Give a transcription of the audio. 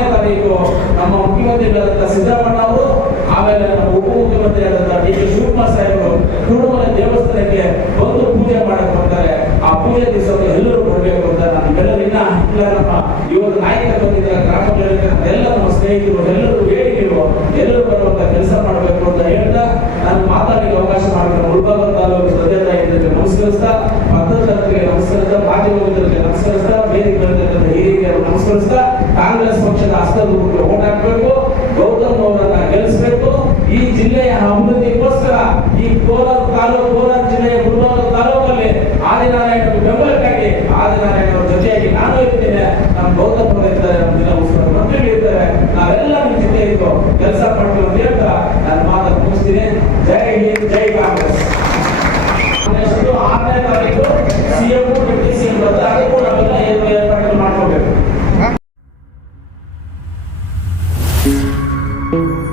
ಆರನೇ ತಾರೀಕು ನಮ್ಮ ಮುಖ್ಯಮಂತ್ರಿಗಳಾದಂಥ ಸಿದ್ದರಾಮಯ್ಯ ಅವರು, ಆಮೇಲೆ ನಮ್ಮ ಉಪಮುಖ್ಯಮಂತ್ರಿ ಆದಂಥ ಡಿ ಕೆ ಶಿವಕುಮಾರ್ ಸಾಹೇಬರು ಕುರುಮಲ ದೇವಸ್ಥಾನಕ್ಕೆ ಬಂದು ಪೂಜೆ ಮಾಡಕ್ ಬರ್ತಾರೆ ಆ ಪೂಜೆ ದಿವಸ ಎಲ್ಲರೂ ಬರಬೇಕು ಅಂತ ನಾನು ಇನ್ನ ಇಲ್ಲ ನಮ್ಮ ಯುವಕ ಗ್ರಾಮ ಗ್ರಾಮಗಳಲ್ಲಿ ಎಲ್ಲ ನಮ್ಮ ಸ್ನೇಹಿತರು, ಎಲ್ಲರೂ ವೇದಿಕೆಗಳು ಎಲ್ಲರೂ ಬರುವಂತ ಕೆಲಸ ಮಾಡಬೇಕು ಅಂತ ಹೇಳ್ತಾ ನಾನು ಮಾತಾಡಲಿಕ್ಕೆ ಅವಕಾಶ ಮಾಡಿದ್ರೆ. ಮುಳಬಾಗ ತಾಲೂಕು ಸದ್ಯ ತಾಯಿಗಳಿಗೆ ನಮಸ್ಕರಿಸ್ತಾ ಪತ್ರಕರ್ತರಿಗೆ ನಮಸ್ಕರಿಸ್ತಾ, ಮಾಧ್ಯಮ ನಮಸ್ಕರಿಸ್ತಾ ಬೇರೆ ಕಾಂಗ್ರೆಸ್ ಪಕ್ಷದ ಹಸ್ತದೂರಿಗೆ ಓಟ್ ಹಾಕಬೇಕು, ಗೌತಮ್ ಅವರನ್ನ ಗೆಲ್ಲಿಸಬೇಕು. ಈ ಜಿಲ್ಲೆಯ ಅಭಿವೃದ್ಧಿಗೋಸ್ಕರ ಈ ಕೋಲಾರ ತಾಲೂಕು, ಕೋಲಾರ ಜಿಲ್ಲೆಯ ಗುಲ್ಬರ್ಗ ತಾಲೂಕಲ್ಲಿ ಆದಿನಾರಾಯಣ ಬೆಂಬಲಕ್ಕಾಗಿ ಆದಿನಾರಾಯಣ ಅವರ ಜೊತೆಯಾಗಿ ನಾನು ಇರ್ತೇನೆ ನಮ್ಮ ಗೌತಮ್ ಅವರು ಇದ್ದಾರೆ, ನಮ್ಮ ಜಿಲ್ಲಾ ಉಸ್ತುವಾರಿ ಮಂತ್ರಿಗಳು ಇದ್ದಾರೆ. ನಾವೆಲ್ಲ ನಿಮ್ಮ ಜೊತೆ ಇದ್ದು ಕೆಲಸ ಮಾಡ್ತೀವಿ ಅಂತ ಹೇಳ್ತಾ ನಾನು ಮಾತನ್ನು ಮುಗಿಸ್ತೀನಿ. ಜೈ ಹಿಂದ್, ಜೈ Thank you.